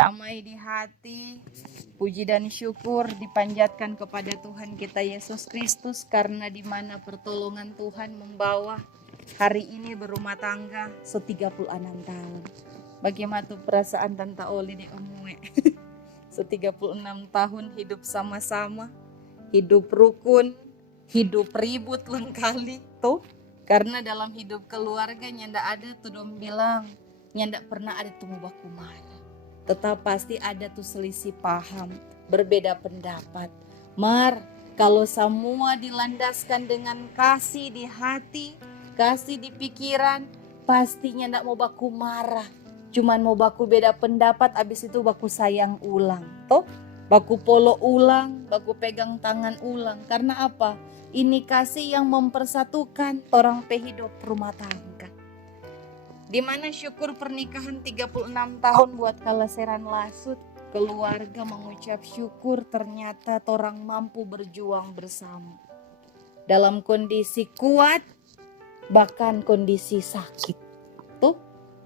damai di hati, puji dan syukur dipanjatkan kepada Tuhan kita Yesus Kristus, karena di mana pertolongan Tuhan membawa hari ini berumah tangga 36 tahun. Bagaimana tuh perasaan Tante Oli di Omue? 36 tahun hidup sama-sama, hidup rukun, hidup ribut lengkali tuh. Karena dalam hidup keluarga nyanda ada tuh dong bilang, nyanda pernah ada tuh baku marah. Tetap pasti ada tuh selisih paham, berbeda pendapat. Kalau semua dilandaskan dengan kasih di hati, kasih di pikiran, pastinya ndak mau baku marah. Cuman mau baku beda pendapat, abis itu baku sayang ulang. Toh, baku polo ulang, baku pegang tangan ulang. Karena apa? Ini kasih yang mempersatukan orang pehidup rumah tangga. Dimana syukur pernikahan 36 tahun buat kaleseran lasut, keluarga mengucap syukur ternyata orang mampu berjuang bersama. Dalam kondisi kuat, bahkan kondisi sakit. Tuh,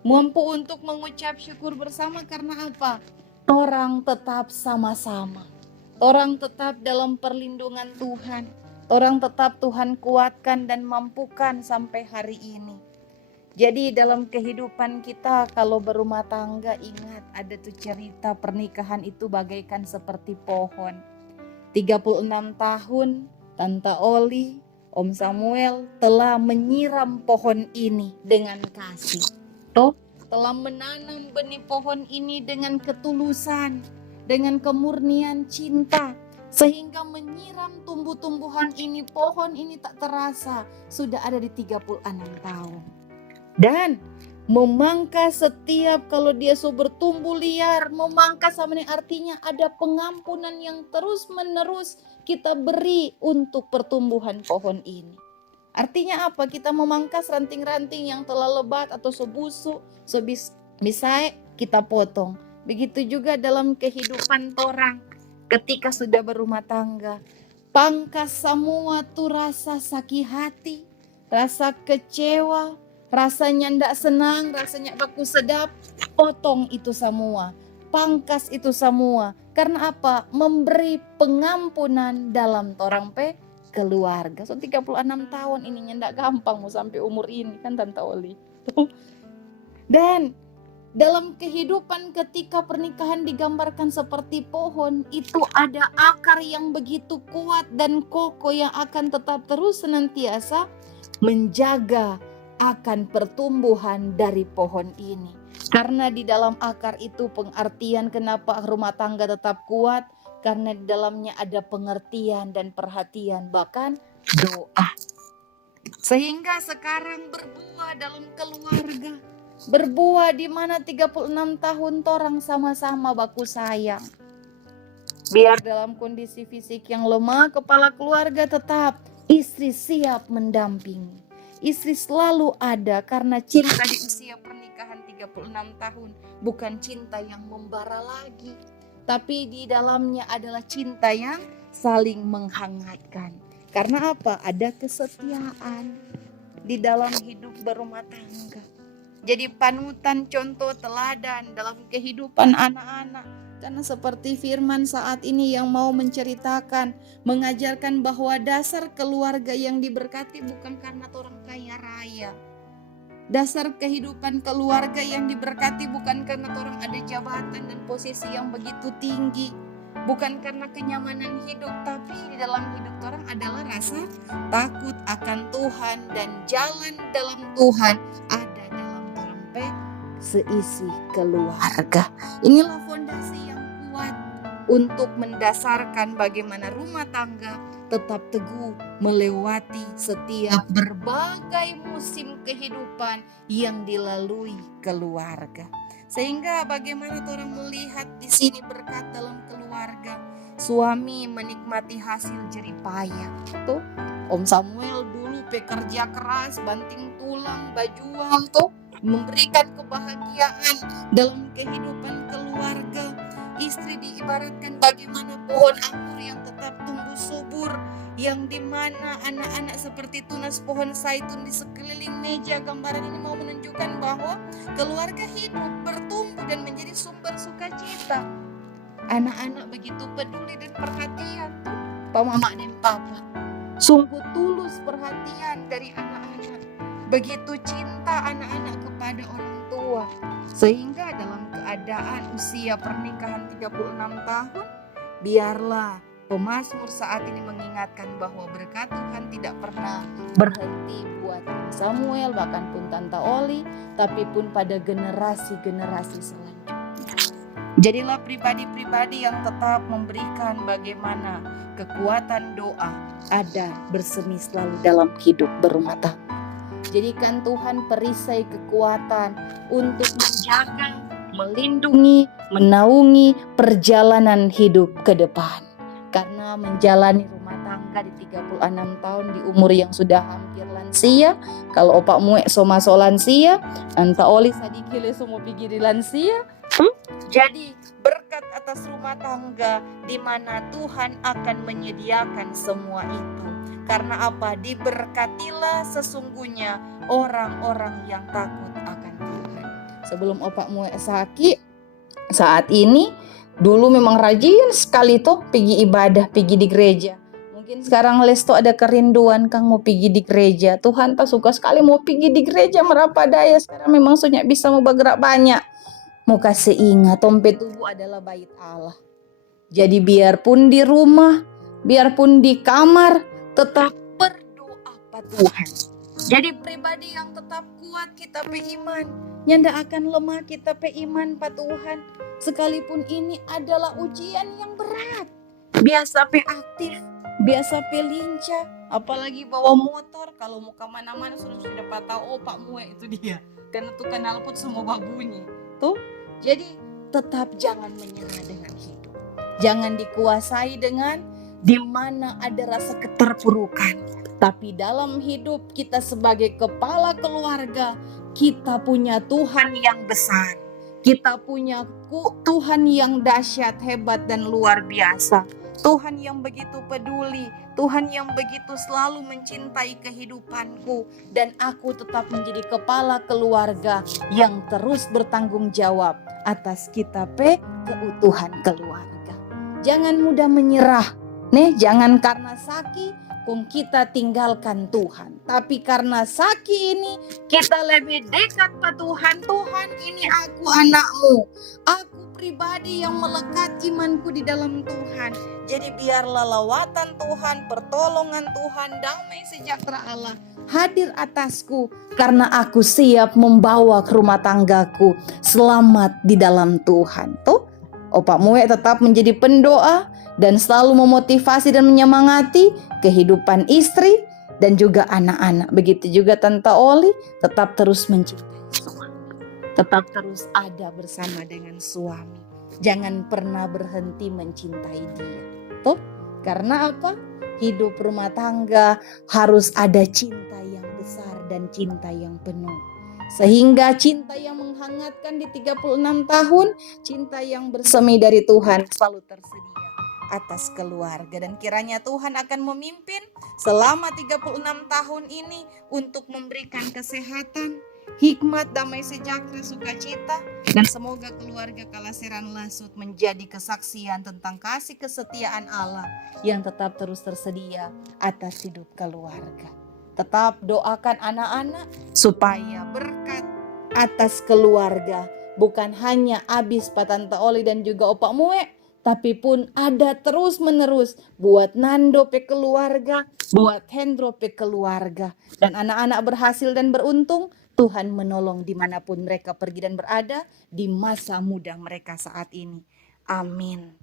mampu untuk mengucap syukur bersama karena apa? Orang tetap sama-sama. Orang tetap dalam perlindungan Tuhan. Orang tetap Tuhan kuatkan dan mampukan sampai hari ini. Jadi dalam kehidupan kita kalau berumah tangga, ingat ada tuh cerita pernikahan itu bagaikan seperti pohon. 36 tahun Tante Oli, Om Samuel telah menyiram pohon ini dengan kasih. Telah menanam benih pohon ini dengan ketulusan, dengan kemurnian cinta. Sehingga menyiram tumbuh-tumbuhan ini, pohon ini tak terasa sudah ada di 36 tahun. Dan memangkas setiap kalau dia bertumbuh liar, memangkas sama ini artinya ada pengampunan yang terus menerus kita beri untuk pertumbuhan pohon ini. Artinya apa? Kita memangkas ranting-ranting yang telah lebat atau sebusuk, bisa kita potong. Begitu juga dalam kehidupan orang ketika sudah berumah tangga. Pangkas semua tuh rasa sakit hati, rasa kecewa, rasanya ndak senang, rasanya baku sedap, potong itu semua, pangkas itu semua. Karena apa? Memberi pengampunan dalam torang keluarga. 36 tahun ini ndak gampang mau sampai umur ini kan Tante Oli. Dan dalam kehidupan ketika pernikahan digambarkan seperti pohon, itu ada akar yang begitu kuat dan kokoh yang akan tetap terus senantiasa menjaga akan pertumbuhan dari pohon ini. Karena di dalam akar itu pengertian kenapa rumah tangga tetap kuat, karena di dalamnya ada pengertian dan perhatian, bahkan doa. Sehingga sekarang berbuah dalam keluarga, berbuah di mana 36 tahun orang sama-sama baku sayang. Biar dalam kondisi fisik yang lemah, kepala keluarga tetap istri siap mendampingi. Istri selalu ada karena cinta di usia pernikahan 36 tahun bukan cinta yang membara lagi, tapi di dalamnya adalah cinta yang saling menghangatkan. Karena apa? Ada kesetiaan di dalam hidup berumah tangga. Jadi panutan, contoh, teladan dalam kehidupan anak-anak. Karena seperti firman saat ini yang mau menceritakan, mengajarkan bahwa dasar keluarga yang diberkati bukan karena orang kaya raya. Dasar kehidupan keluarga yang diberkati bukan karena orang ada jabatan dan posisi yang begitu tinggi. Bukan karena kenyamanan hidup, tapi di dalam hidup orang adalah rasa takut akan Tuhan dan jalan dalam Tuhan ada dalam orang seisi keluarga. Inilah fondasi yang kuat untuk mendasarkan bagaimana rumah tangga tetap teguh melewati setiap berbagai musim kehidupan yang dilalui keluarga. Sehingga bagaimana orang melihat di sini berkat dalam keluarga, suami menikmati hasil jerih payah. Tuh, Om Samuel dulu pekerja keras, banting tulang, berjuang tuh, memberikan kebahagiaan dalam kehidupan keluarga. Istri diibaratkan bagaimana pohon anggur yang tetap tumbuh subur, yang dimana anak-anak seperti tunas pohon zaitun di sekeliling meja. Gambaran ini mau menunjukkan bahwa keluarga hidup, bertumbuh dan menjadi sumber sukacita. Anak-anak begitu peduli dan perhatian, Pak Mama dan Papa. Sungguh tulus perhatian dari anak-anak. Begitu cinta anak-anak kepada orang tua. Sehingga dalam keadaan usia pernikahan 36 tahun, biarlah pemazmur saat ini mengingatkan bahwa berkat Tuhan tidak pernah berhenti buat Samuel, bahkan pun Tante Oli, tapi pun pada generasi-generasi selanjutnya. Jadilah pribadi-pribadi yang tetap memberikan bagaimana kekuatan doa ada bersemi selalu dalam hidup berumah tangga. Jadikan Tuhan perisai kekuatan untuk menjaga, melindungi, menaungi perjalanan hidup ke depan. Karena menjalani rumah tangga di 36 tahun di umur yang sudah hampir lansia. Kalau opak muek so lansia, Tante Oli sadikile semua pergi di lansia. Jadi berkat atas rumah tangga di mana Tuhan akan menyediakan semua itu. Karena apa? Diberkatilah sesungguhnya orang-orang yang takut akan Tuhan. Sebelum opak muek sakit, saat ini dulu memang rajin sekali tuh pergi ibadah, pergi di gereja. Mungkin sekarang Lesto ada kerinduan Kang mau pergi di gereja. Tuhan tak suka sekali mau pergi di gereja merapa daya. Sekarang memang sudah bisa mau bergerak banyak. Mau kasih ingat, tompe tubuh adalah bait Allah. Jadi biarpun di rumah, biarpun di kamar, tetap berdoa pada Tuhan. Jadi pribadi yang tetap kuat kita pe iman. Nyanda akan lemah kita pe iman pada Tuhan. Sekalipun ini adalah ujian yang berat. Biasa pe aktif, biasa pe lincah. Apalagi bawa motor, kalau mau kemana-mana sudah patah opak muek itu dia. Karena tuh knalpot semua babunyi. Tuh, jadi tetap jangan menyerah dengan hidup. Jangan dikuasai dengan di mana ada rasa keterpurukan. Tapi dalam hidup kita sebagai kepala keluarga, kita punya Tuhan yang besar. Kita punya Tuhan yang dahsyat, hebat dan luar biasa. Tuhan yang begitu peduli, Tuhan yang begitu selalu mencintai kehidupanku, dan aku tetap menjadi kepala keluarga yang terus bertanggung jawab atas kita keutuhan keluarga. Jangan mudah menyerah, jangan karena sakit kung kita tinggalkan Tuhan, tapi karena sakit ini kita lebih dekat pada Tuhan. Tuhan, ini aku anakmu, aku pribadi yang melekat imanku di dalam Tuhan. Jadi biarlah lawatan Tuhan, pertolongan Tuhan, damai sejahtera Allah hadir atasku, karena aku siap membawa ke rumah tanggaku selamat di dalam Tuhan. Tuh, opak muek tetap menjadi pendoa dan selalu memotivasi dan menyemangati kehidupan istri dan juga anak-anak. Begitu juga Tante Oli tetap terus mencintai suami, tetap terus ada bersama dengan suami. Jangan pernah berhenti mencintai dia. Tuh, karena apa? Hidup rumah tangga harus ada cinta yang besar dan cinta yang penuh. Sehingga cinta yang menghangatkan di 36 tahun, cinta yang bersemi dari Tuhan selalu tersedia atas keluarga. Dan kiranya Tuhan akan memimpin selama 36 tahun ini untuk memberikan kesehatan, hikmat, damai sejahtera, sukacita, dan semoga keluarga Kalaseran Lasut menjadi kesaksian tentang kasih kesetiaan Allah yang tetap terus tersedia atas hidup keluarga. Tetap doakan anak-anak supaya berkat atas keluarga bukan hanya habis Pak Tante Oli dan juga Opak Muek, tapi pun ada terus menerus buat Nando pe keluarga, buat Hendro pe keluarga. Dan anak-anak berhasil dan beruntung, Tuhan menolong dimanapun mereka pergi dan berada di masa muda mereka saat ini. Amin.